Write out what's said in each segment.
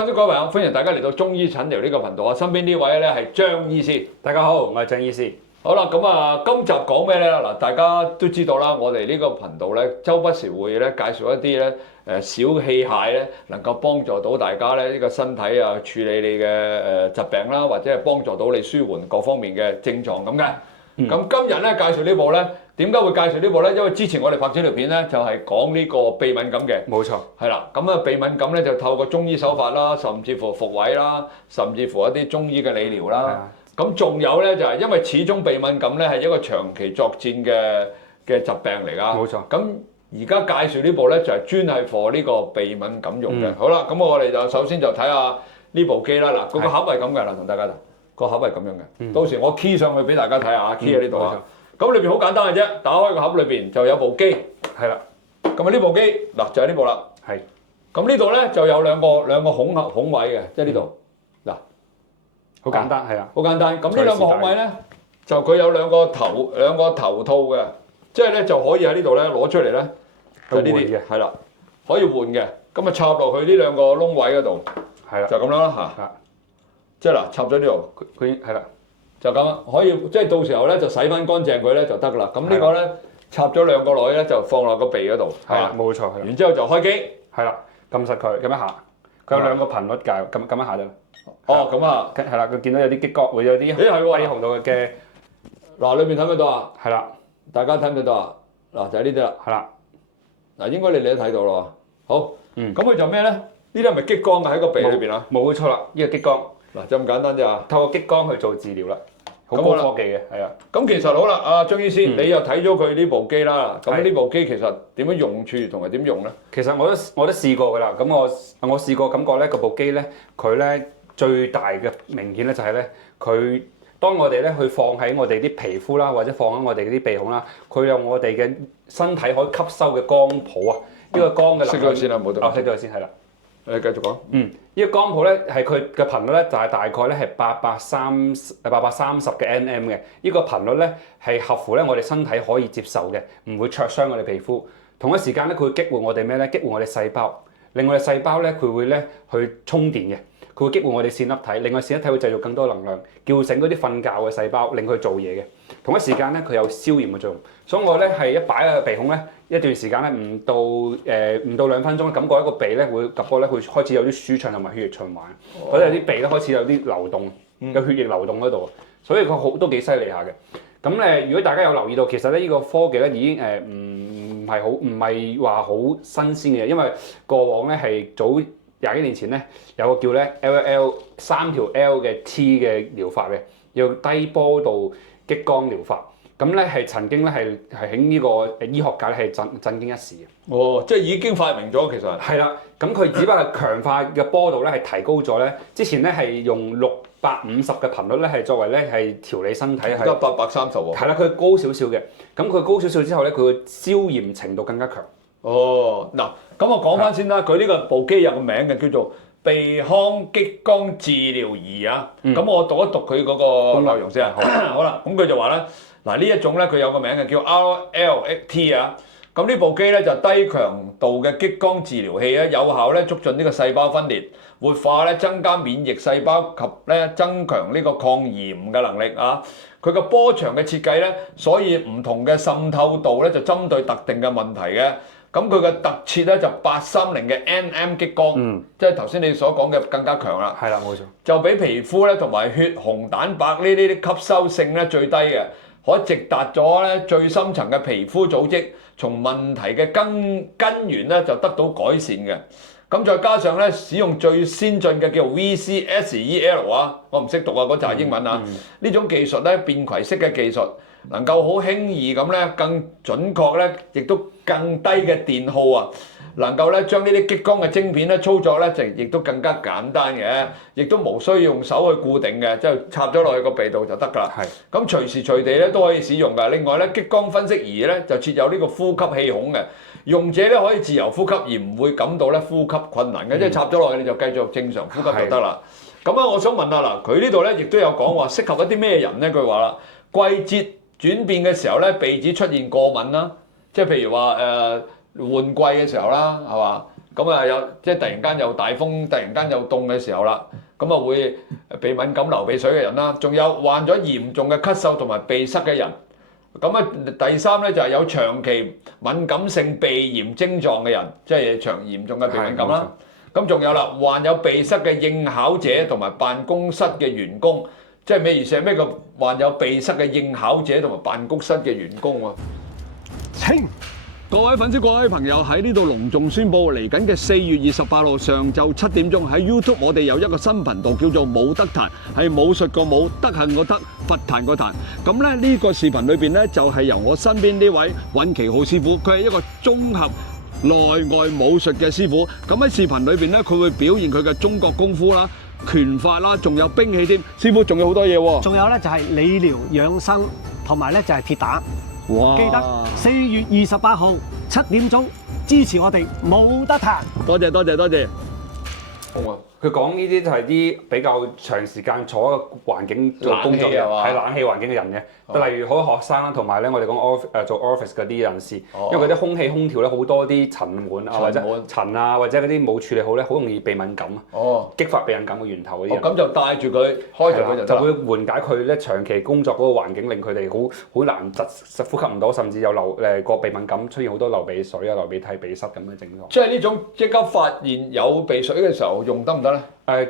各位朋友，歡迎大家嚟到中醫診療呢個頻道啊！身邊呢位咧係張醫師，大家好，我係張醫師。好啦，咁啊，今集講咩咧？嗱，大家都知道啦，我哋呢個頻道咧，周不時會咧介紹一啲咧小器械咧，能夠幫助到大家咧呢個身體啊處理你嘅疾病啦，或者係幫助到你舒緩各方面嘅症狀咁嘅。咁今日咧介紹呢部咧，點解會介紹呢部咧？因為之前我哋拍咗條片咧，就係講呢個鼻敏感嘅。冇錯，係啦，咁啊鼻敏感咧就透過中醫手法啦，甚至乎復位啦，甚至乎一啲中醫嘅理療啦。咁仲有咧就係因為始終鼻敏感咧係一個長期作戰嘅疾病嚟㗎。冇錯。咁而家介紹呢部咧就係專係 for 呢個鼻敏感用嘅。好啦，咁我哋就首先就睇下呢部機啦。嗱，嗰個盒係咁嘅，嗱同大家睇，個盒係咁樣嘅。到時我 key 上去俾大家睇下，key 喺呢度啊。咁裏邊好簡單嘅啫，打開個盒裏邊就有部機。係啦。咁啊呢部機嗱就係呢部啦。係。咁呢度咧就有兩個孔位嘅，即係呢度。嗱，好簡單係啊。好簡單。咁呢兩個孔位咧，就佢有兩個頭套嘅，即係咧就可以喺呢度咧攞出嚟咧，就呢啲係啦，可以換嘅。咁啊插落去呢兩個窿位嗰度，係啦，就咁樣啦嚇。即係嗱，插咗呢度，佢係啦，就咁啦，可以即係到時候咧就洗翻乾淨佢咧就得㗎啦。咁呢個咧插咗兩個落去咧就放落個鼻嗰度，係啦，冇錯係。然之後就開機，係啦，撳實佢，撳一下，佢有兩個頻率㗎，撳一下得啦。哦，咁啊，係啦，佢見到有啲激光，會有啲低紅度嘅。嗱，裏面睇唔睇到啊？係啦，大家睇唔睇到啊？嗱，就係呢啲啦。係啦，嗱，應該你哋都睇到咯。好，咁佢就咩咧？呢啲係咪激光嘅喺個鼻裏邊啊？冇錯啦，呢個激光。嗱，就咁簡單啫啊！透過激光去做治療啦，好高科技嘅，係啊。咁其實好啦，阿張醫師，你又睇咗佢呢部機啦。咁呢部機其實點樣用處同埋點用咧？其實我都試過㗎啦。咁我試過感覺咧，嗰部機咧，佢咧最大嘅明顯咧就係咧，佢當我哋咧去放喺我哋啲皮膚啦，或者放喺我哋嗰啲鼻孔啦，佢有我哋嘅身體可以吸收嘅光譜啊，呢個光嘅能量。熄咗先啦，冇得。熄咗先係啦。你繼續講。呢個光譜咧係佢嘅頻率咧就係大概咧係830嘅 nm 嘅，呢個頻率咧係合乎咧我哋身體可以接受嘅，唔會灼傷我哋皮膚。同一時間咧佢會激活我哋咩咧？激活我哋細胞，令我哋細胞咧佢會咧去充電嘅，佢會激活我哋線粒體，令我哋線粒體會製造更多能量，叫醒嗰啲瞓覺嘅細胞，令佢做嘢嘅。同一時間咧佢有消炎嘅作用，所以我咧係一擺喺個鼻孔咧。一段時間咧，唔到2分鐘，感覺一個鼻咧會感覺咧會開始有啲舒暢同埋血液循環，或者有啲鼻咧開始有啲流動嘅血液流動喺度，所以佢都幾犀利下嘅。咁如果大家有留意到，其實咧呢個科技咧已經唔係話好新鮮嘅，因為過往咧係早20幾年前咧有個叫咧 LL 3條 L 嘅 T 嘅療法嘅，叫低波度激光療法。咁咧係曾經咧係喺呢個醫學界咧係震驚一時嘅。哦，即係已經發明咗其實。係啦，咁佢只不過係強化嘅波度咧係提高咗咧。之前咧係用650嘅頻率咧係作為咧係調理身體係。而家830喎。係啦，佢高少少嘅。咁佢高少少之後咧，佢嘅消炎程度更加強。哦，嗱，咁我講翻先啦。佢呢個部機有個名嘅，叫做鼻腔激光治療儀啊。咁我讀一讀佢嗰個內容先啊。好啦，咁佢就話咧。嗱呢一種咧，佢有個名嘅叫 RLT 啊。咁呢部機咧就低強度嘅激光治療器咧，有效咧促進呢個細胞分裂、活化咧、增加免疫細胞及咧增強呢個抗炎嘅能力啊。佢個波長嘅設計咧，所以唔同嘅滲透度咧就針對特定嘅問題嘅。咁佢嘅特設咧就830嘅 nm 激光，即係頭先你所講嘅更加強啦。係啦，冇錯。就比皮膚咧同埋血紅蛋白呢啲吸收性咧最低嘅。可直達咗咧最深層嘅皮膚組織，從問題嘅根源咧就得到改善嘅。咁再加上咧使用最先進嘅叫 VCSEL 啊，我唔識讀啊，嗰就係英文啊。呢種技術咧便攜式嘅技術，能夠好輕易咁咧更準確咧，亦都更低嘅電耗啊。能夠咧將呢啲激光嘅晶片咧操作咧就亦都更加簡單嘅，亦都無需要用手去固定嘅，即係插咗落去個鼻度就得㗎啦。咁隨時隨地咧都可以使用㗎。另外咧激光分析儀咧就設有呢個呼吸氣孔嘅，用者咧可以自由呼吸而唔會感到咧呼吸困難嘅，即係插咗落去你就繼續正常呼吸就得啦。咁啊，我想問下嗱，佢呢度咧亦都有講話適合一啲咩人咧？佢話啦，季節轉變嘅時候咧，鼻子出現過敏啦，即係譬如話換季嘅時候啦，係嘛？咁啊即係突然間又大風，突然間又凍嘅時候啦，咁啊會鼻敏感流鼻水嘅人啦，仲有患咗嚴重嘅咳嗽同埋鼻塞嘅人。咁啊第三咧就係有長期敏感性鼻炎症狀嘅人，即係嚴重嘅鼻敏感啦。咁仲有啦，患有鼻塞嘅應考者同埋辦公室嘅員工，即係咩意思啊？咩叫患有鼻塞嘅應考者同埋辦公室嘅員工啊？清各位粉絲、各位朋友喺呢度隆重宣佈，嚟緊嘅4月28號上晝7點鐘喺 YouTube 我哋有一個新頻道叫做武德壇，係武術個武，德行個德，佛壇個壇。咁咧呢個視頻裏邊咧就係由我身邊呢位尹其浩師傅，佢係一個綜合內外武術嘅師傅。咁喺視頻裏邊咧，佢會表現佢嘅中國功夫啦、拳法啦，仲有兵器添。師傅仲有好多嘢喎。仲有咧就係理療養生，同埋咧就係鐵打。哇！記得4月28號7點鐘支持我哋武德壇。多謝多謝多謝。好啊！佢講呢啲就係啲比較長時間坐喺個環境做工作嘅人，係冷氣環境嘅人嘅。例如好多學生啦，同埋咧我哋講做 office 嗰啲人士，因為佢啲空氣空調咧好多啲塵蟎啊，或者塵啊，或者嗰啲冇處理好咧，好容易鼻敏感啊。激發鼻敏感嘅源頭嗰啲人。咁就帶住佢開住佢就得啦。就會緩解佢咧長期工作嗰個環境，令佢哋好難呼吸唔到，甚至有個鼻敏感，出現好多流鼻水啊、流鼻涕、鼻塞咁嘅症狀。即係呢種即刻發現有鼻水嘅時候用得唔得咧？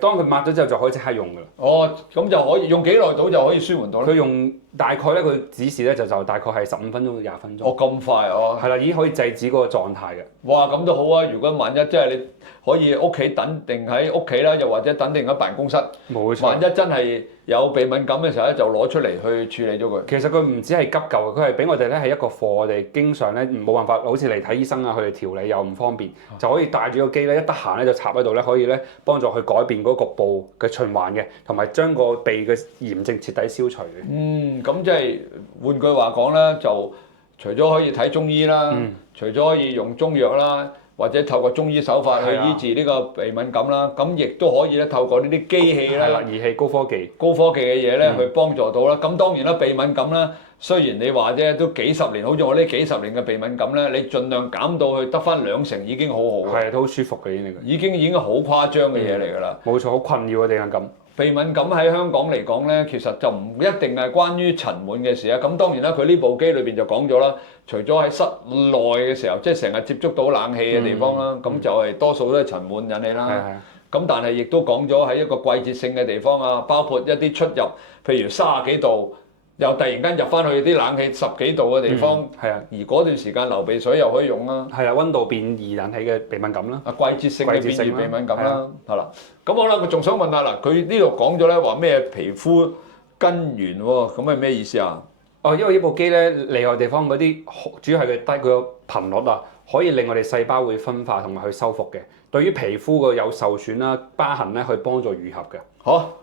當佢抹咗之後就可以即刻用㗎啦。哦，咁就可以用幾耐到就可以舒緩到咧？佢用大概咧，佢指示咧就大概係15分鐘到20分鐘。哦，咁快哦！係啦，已經可以制止嗰個狀態嘅。哇，咁都好啊！如果萬一即係你可以屋企等定喺屋企啦，又或者等定喺辦公室，冇錯。萬一真係有鼻敏感嘅時候咧，就攞出嚟去處理咗佢。其實佢唔止係急救，佢係俾我哋咧係一個課，我哋經常咧冇辦法，好似嚟睇醫生啊，佢哋調理又唔方便，就可以帶住個機咧，一得閒咧就插喺度咧，可以咧幫助佢改變嗰個局部嘅循環嘅，同埋將個鼻嘅炎症徹底消除嘅。咁即係換句話講咧，就除咗可以睇中醫啦，除咗可以用中藥啦，或者透過中醫手法去醫治呢個鼻敏感啦，咁亦都可以咧透過呢啲機器啦、儀器高科技嘅嘢咧去幫助到啦。咁當然啦，鼻敏感啦，雖然你話啫都幾十年，好似我呢幾十年嘅鼻敏感咧，你盡量減到去得返2成已經好好。係都好舒服嘅已經好誇張嘅嘢嚟㗎啦。冇錯，好困擾嘅鼻敏感。鼻敏感喺香港嚟講咧，其實就唔一定係關於塵蟎嘅事啊。咁當然啦，佢呢部機裏邊就講咗啦，除咗喺室內嘅時候，即係成日接觸到冷氣嘅地方啦，咁就係多數都係塵蟎引起啦。咁但係亦都講咗喺一個季節性嘅地方啊，包括一啲出入，譬如30幾度，又突然間入翻去啲冷氣10幾度嘅地方，而嗰段時間流鼻水又可以用啦。係啦，溫度變異引起嘅鼻敏感啦。季節性嘅變異鼻敏感啦，係啦。咁好啦，我仲想問下嗱，佢呢度講咗咧話咩皮膚根源喎，咁係咩意思啊？因為呢部機咧厲害地方嗰啲，主要係佢個頻率啊，可以令我哋細胞會分化同埋去修復嘅。對於皮膚個有受損啦、疤痕咧，去幫助愈合嘅。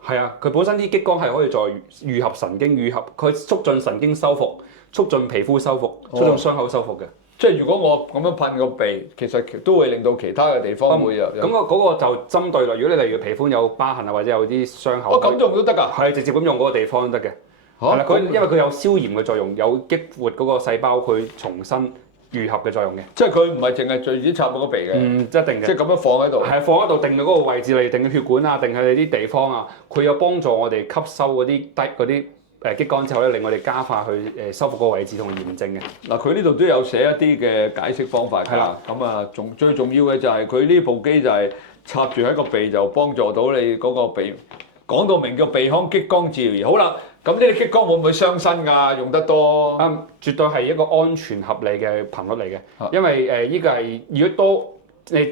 係啊，佢本身啲激光係可以再愈合神經，佢促進神經修復，促進皮膚修復，促進傷口修復嘅。即係如果我咁樣噴個鼻，其實都會令到其他嘅地方會有。咁嗰個就針對啦。如果你例如皮膚有疤痕啊，或者有啲傷口，咁用都得㗎。係直接咁用嗰個地方都得嘅。係啦，因為佢有消炎嘅作用，有激活嗰個細胞佢重新愈合嘅作用嘅。即係佢唔係淨係最止插嗰個鼻嘅。唔一定嘅。即係咁樣放喺度。係放喺度，定到嗰個位置，你定嘅血管啊，定係你啲地方啊，佢有幫助我哋吸收嗰啲激光之後咧，令我哋加快去修復嗰個位置同炎症嘅。嗱，佢呢度都有寫一啲嘅解釋方法㗎。咁啊，最重要嘅就係佢呢部機就係插住喺個鼻，就幫助到你嗰個鼻。講到明叫鼻腔激光治療儀。好啦，咁呢啲激光會唔會傷身㗎？用得多？絕對係一個安全合理嘅頻率嚟嘅。因為呢個係如果多，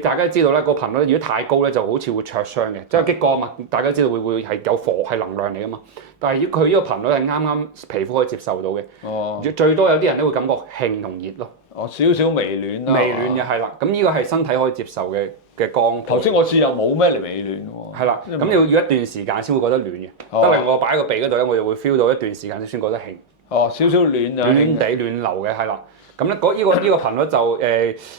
大家知道咧個頻率如果太高咧，就好似會灼傷嘅。即係激光嘛，大家知道會係有火係能量嚟㗎嘛。但係如果佢呢個頻率係啱啱皮膚可以接受到嘅。最多有啲人都會感覺興同熱咯。少少微暖啦。微暖嘅係啦，咁呢個係身體可以接受嘅光。頭先我試又冇咩嚟微暖喎。係啦，咁你要一段時間先會覺得暖嘅。得嚟我擺喺個鼻嗰度咧，我就會 feel 到一段時間先覺得興。少少暖就。暖暖地暖流嘅係啦。咁咧呢個頻率就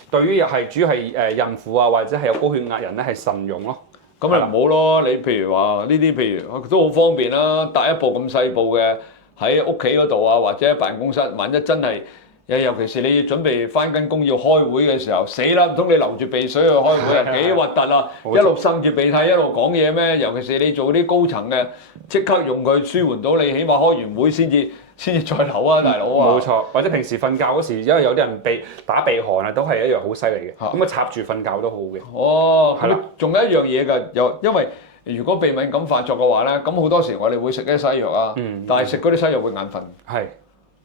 對於係主要係孕婦啊，或者係有高血壓人咧係慎用咯。咁咪唔好咯，你譬如話呢啲譬如都好方便啦，帶一部咁細部嘅喺屋企嗰度啊，或者喺辦公室，萬一真係尤其是你準備翻緊工要開會嘅時候，死啦！唔通你流住鼻水去開會啊？幾核突啊！冇錯一路擤住鼻涕一路講嘢咩？尤其是你做啲高層嘅，即刻用佢舒緩到你，起碼開完會先至再唞啊，大佬啊！冇錯，或者平時瞓覺嗰時，因為有啲人打鼻鼾啊，都係一樣好犀利嘅。咁啊插住瞓覺都好嘅。哦，係啦，仲有一樣嘢㗎，因為如果鼻敏感發作嘅話咧，咁好多時我哋會食啲西藥啊，但係食嗰啲西藥會眼瞓。係。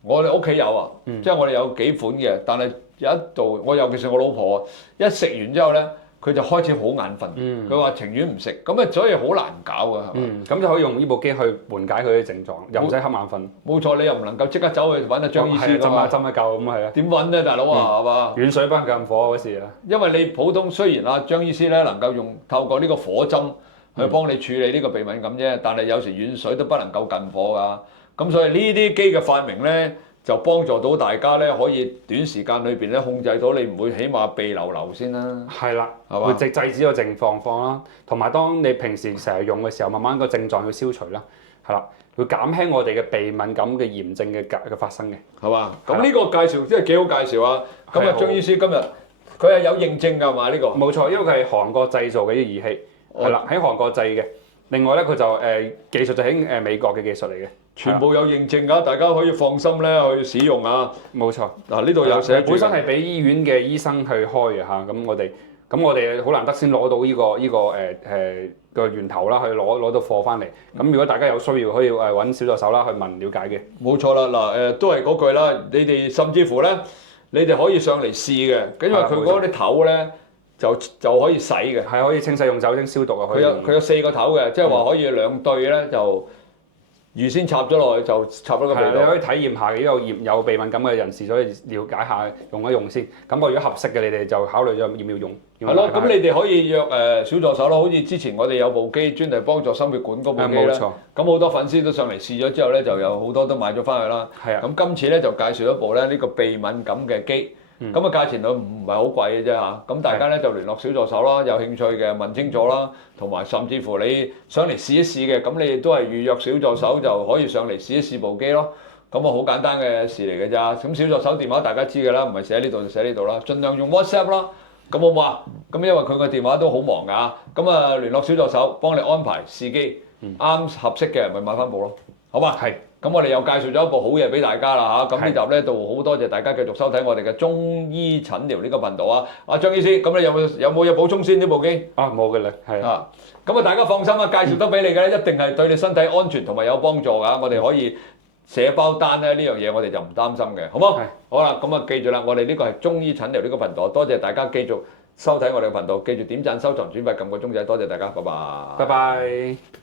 我哋屋企有啊，即係我哋有幾款嘅，但係有一度我尤其是我老婆啊，一食完之後咧，佢就開始好眼瞓，佢話情願唔食，咁啊所以好難搞啊，係嘛？咁就可以用呢部機去緩解佢啲症狀，又唔使瞌眼瞓。冇錯，你又唔能夠即刻走去揾阿張醫師㗎嘛？浸一嚿咁係啊。點揾咧，大佬啊，係嘛？遠水不能救火嗰時啊。因為你普通雖然啊張醫師咧能夠透過呢個火針去幫你處理呢個鼻敏感啫，但係有時遠水都不能夠近火㗎。咁所以呢啲機嘅發明咧，就幫助到大家咧，可以短時間裏邊咧控制到你唔會起碼鼻流先啦。係啦，係嘛？會制止個症狀況啦，同埋當你平時成日用嘅時候，慢慢個症狀要消除啦，係啦，會減輕我哋嘅鼻敏感嘅炎症嘅發生嘅。係嘛？咁呢個介紹真係幾好介紹啊！咁啊，張醫師今日佢係有認證㗎嘛？呢個冇錯，因為佢係韓國製造嘅啲儀器，係啦，喺韓國製嘅。另外咧，佢就技術就喺美國嘅技術嚟嘅，全部有認證㗎，大家可以放心咧去使用啊！冇錯，嗱呢度有寫住本身係俾醫院嘅醫生去開嘅嚇，咁我哋好難得先攞到呢個源頭啦，去攞到貨翻嚟。咁如果大家有需要，可以揾小助手啦去問了解嘅。冇錯啦，嗱都係嗰句啦，你哋甚至乎咧，你哋可以上嚟試嘅，因為佢嗰啲頭咧。就可以洗嘅，係可以清洗用酒精消毒啊！佢有4個頭嘅，即係話可以2對咧就預先插咗落去就插咗個鼻度。你可以體驗下呢個有鼻敏感嘅人士，所以了解下用一用先。咁如果合適嘅，你哋就考慮咗要唔要用。係咯，咁你哋可以約小助手咯，好似之前我哋有部機專係幫助心血管嗰部機啦。冇錯。咁好多粉絲都上嚟試咗之後咧，就有好多都買咗翻去啦。係啊。咁今次咧就介紹一部咧呢個鼻敏感嘅機。咁啊價錢都唔係好貴嘅啫嚇，咁大家咧就聯絡小助手啦，有興趣嘅問清楚啦，同埋甚至乎你想嚟試一試嘅，咁你都係預約小助手就可以上嚟試一試部機咯。咁啊好簡單嘅事嚟嘅咋，咁小助手電話大家知㗎啦，唔係寫呢度就寫呢度啦，盡量用 WhatsApp 啦，咁好唔好啊？咁因為佢個電話都好忙㗎，咁啊聯絡小助手幫你安排試機，啱合適嘅咪買翻部咯，好嘛？係。咁我哋又介紹咗一部好嘢俾大家啦嚇，咁呢集咧就好多謝大家繼續收睇我哋嘅中醫診療呢個頻道啊！阿張醫師，咁你有冇嘢補充先呢部機？啊冇嘅啦，係啊。咁啊大家放心啊，介紹得俾你嘅咧，一定係對你身體安全同埋有幫助㗎。我哋可以寫包單咧，呢樣嘢我哋就唔擔心嘅，好冇？好啦，咁啊記住啦，我哋呢個係中醫診療呢個頻道，多謝大家繼續收睇我哋嘅頻道，記住點讚、收藏、轉發、撳個鐘仔，多謝大家，拜拜。拜拜。